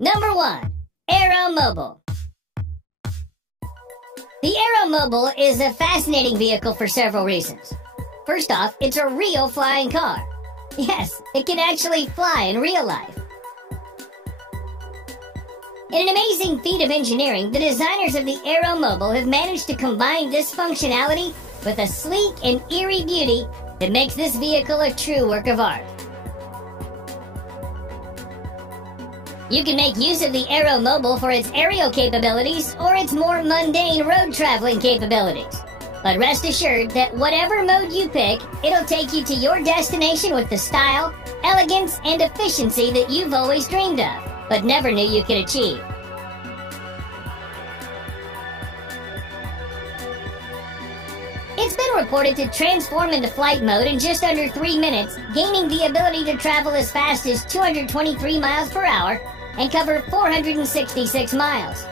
Number 1. Aeromobile. The Aeromobile is a fascinating vehicle for several reasons. First off, it's a real flying car. Yes, it can actually fly in real life. In an amazing feat of engineering, the designers of the Aeromobile have managed to combine this functionality with a sleek and eerie beauty that makes this vehicle a true work of art. You can make use of the Aeromobile for its aerial capabilities or its more mundane road traveling capabilities. But rest assured that whatever mode you pick, it'll take you to your destination with the style, elegance, and efficiency that you've always dreamed of, but never knew you could achieve. It's been reported to transform into flight mode in just under 3 minutes, gaining the ability to travel as fast as 223 miles per hour and cover 466 miles.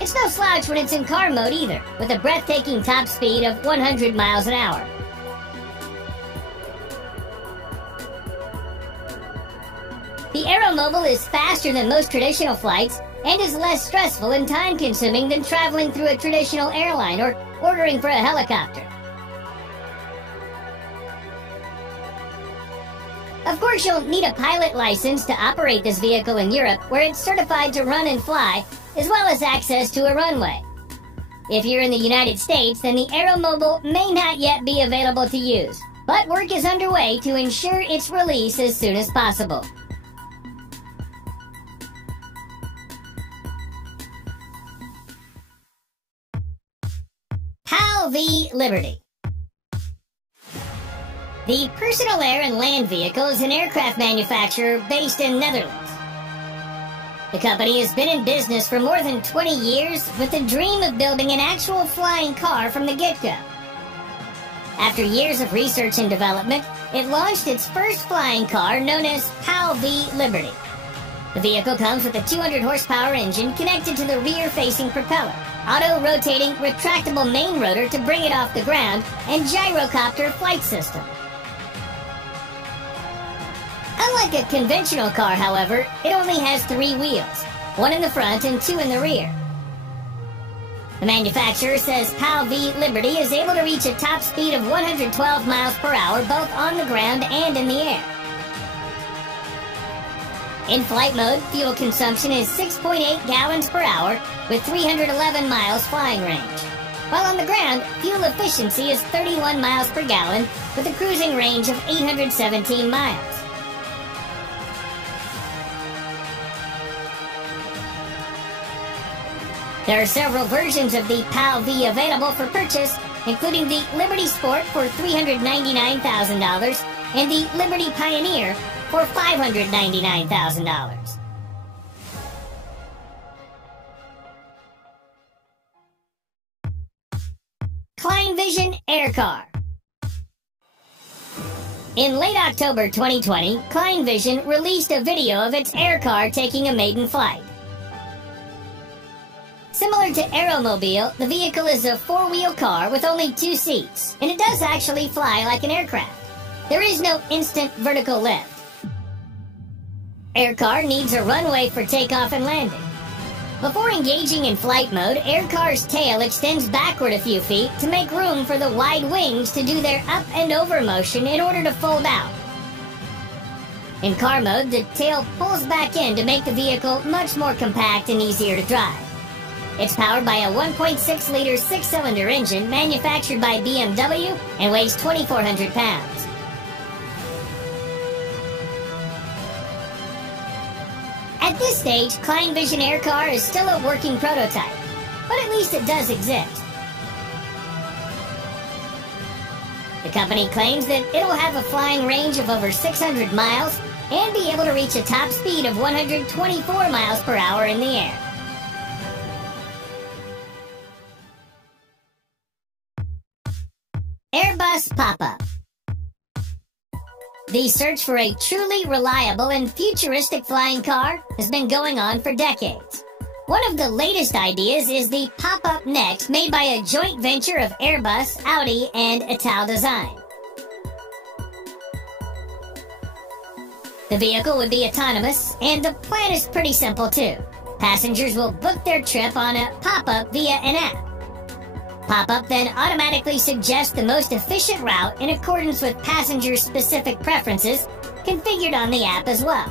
It's no slouch when it's in car mode either, with a breathtaking top speed of 100 miles an hour. The Aeromobile is faster than most traditional flights and is less stressful and time-consuming than traveling through a traditional airline or ordering for a helicopter. Of course, you'll need a pilot license to operate this vehicle in Europe, where it's certified to run and fly, as well as access to a runway. If you're in the United States, then the Aeromobile may not yet be available to use, but work is underway to ensure its release as soon as possible. PAL V Liberty. The Personal Air and Land Vehicle is an aircraft manufacturer based in Netherlands. The company has been in business for more than 20 years with the dream of building an actual flying car from the get-go. After years of research and development, it launched its first flying car known as PAL V Liberty. The vehicle comes with a 200 horsepower engine connected to the rear-facing propeller, auto-rotating retractable main rotor to bring it off the ground, and gyrocopter flight system. Unlike a conventional car, however, it only has 3 wheels, 1 in the front and 2 in the rear. The manufacturer says PAL V Liberty is able to reach a top speed of 112 miles per hour both on the ground and in the air. In flight mode, fuel consumption is 6.8 gallons per hour with 311 miles flying range. While on the ground, fuel efficiency is 31 miles per gallon with a cruising range of 817 miles. There are several versions of the PAL V available for purchase, including the Liberty Sport for $399,000 and the Liberty Pioneer for $599,000. ClineVision Air Car. In late October 2020, ClineVision released a video of its air car taking a maiden flight. Similar to Aeromobile, the vehicle is a 4-wheel car with only 2 seats, and it does actually fly like an aircraft. There is no instant vertical lift. Aircar needs a runway for takeoff and landing. Before engaging in flight mode, Aircar's tail extends backward a few feet to make room for the wide wings to do their up and over motion in order to fold out. In car mode, the tail pulls back in to make the vehicle much more compact and easier to drive. It's powered by a 1.6-liter 6-cylinder engine manufactured by BMW and weighs 2,400 pounds. At this stage, ClineVision Air Car is still a working prototype, but at least it does exist. The company claims that it'll have a flying range of over 600 miles and be able to reach a top speed of 124 miles per hour in the air. Airbus Pop-Up. The search for a truly reliable and futuristic flying car has been going on for decades. One of the latest ideas is the Pop-Up Next, made by a joint venture of Airbus, Audi, and Ital Design. The vehicle would be autonomous, and the plan is pretty simple too. Passengers will book their trip on a pop-up via an app. Pop-up then automatically suggests the most efficient route in accordance with passengers' specific preferences, configured on the app as well.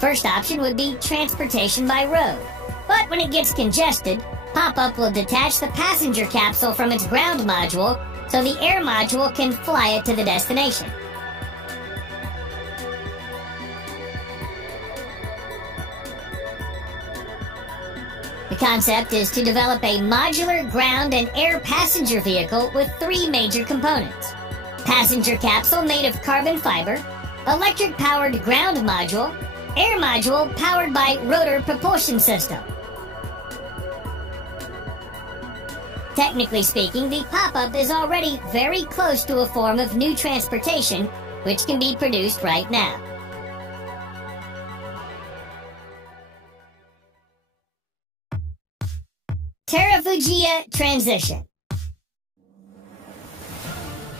First option would be transportation by road, but when it gets congested, Pop-up will detach the passenger capsule from its ground module so the air module can fly it to the destination. The concept is to develop a modular ground and air passenger vehicle with three major components: passenger capsule made of carbon fiber, electric-powered ground module, air module powered by rotor propulsion system. Technically speaking, the Pop-up is already very close to a form of new transportation, which can be produced right now. Terrafugia Transition.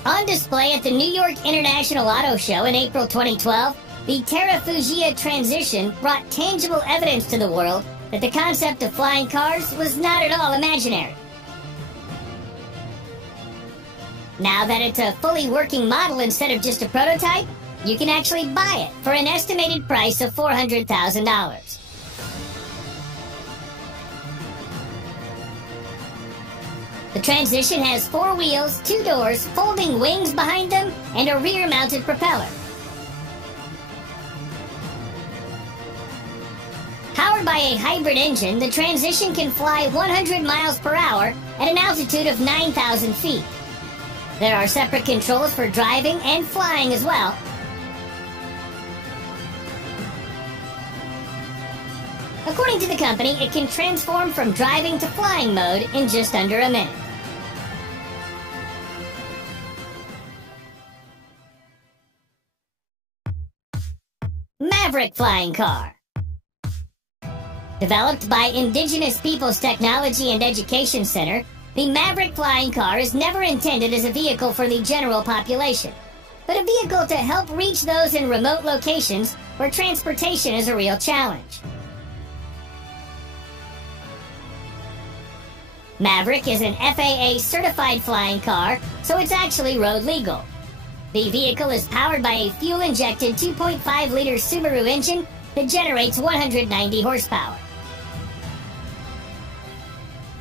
On display at the New York International Auto Show in April 2012, the Terrafugia Transition brought tangible evidence to the world that the concept of flying cars was not at all imaginary. Now that it's a fully working model instead of just a prototype, you can actually buy it for an estimated price of $400,000. The Transition has 4 wheels, 2 doors, folding wings behind them, and a rear-mounted propeller. Powered by a hybrid engine, the Transition can fly 100 miles per hour at an altitude of 9,000 feet. There are separate controls for driving and flying as well. According to the company, it can transform from driving to flying mode in just under a minute. Maverick Flying Car. Developed by Indigenous Peoples Technology and Education Center, the Maverick Flying Car is never intended as a vehicle for the general population, but a vehicle to help reach those in remote locations where transportation is a real challenge. Maverick is an FAA-certified flying car, so it's actually road legal. The vehicle is powered by a fuel-injected 2.5-liter Subaru engine that generates 190 horsepower.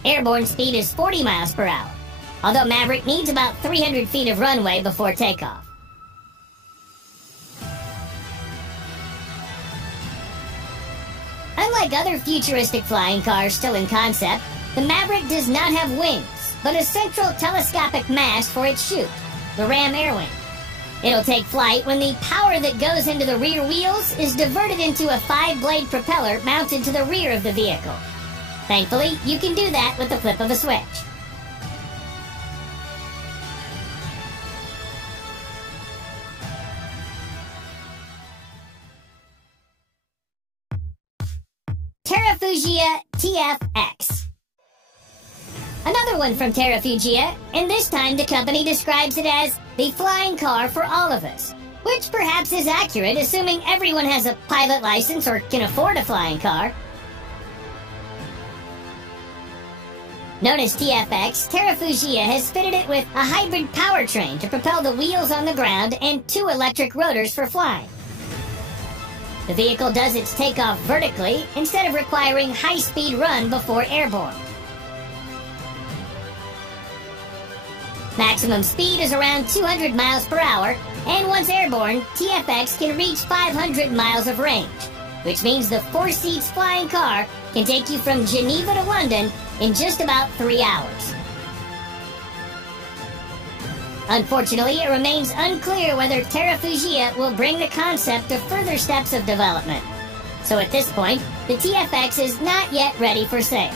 Airborne speed is 40 miles per hour, although Maverick needs about 300 feet of runway before takeoff. Unlike other futuristic flying cars still in concept, the Maverick does not have wings, but a central telescopic mast for its chute, the Ram Airwing. It'll take flight when the power that goes into the rear wheels is diverted into a 5-blade propeller mounted to the rear of the vehicle. Thankfully, you can do that with the flip of a switch. Terrafugia TFX. Another one from Terrafugia, and this time the company describes it as the flying car for all of us, which perhaps is accurate assuming everyone has a pilot license or can afford a flying car. Known as TFX, Terrafugia has fitted it with a hybrid powertrain to propel the wheels on the ground and 2 electric rotors for flying. The vehicle does its takeoff vertically instead of requiring high-speed run before airborne. Maximum speed is around 200 miles per hour, and once airborne, TFX can reach 500 miles of range, which means the 4-seats flying car can take you from Geneva to London in just about 3 hours. Unfortunately, it remains unclear whether Terrafugia will bring the concept to further steps of development. So at this point, the TFX is not yet ready for sale.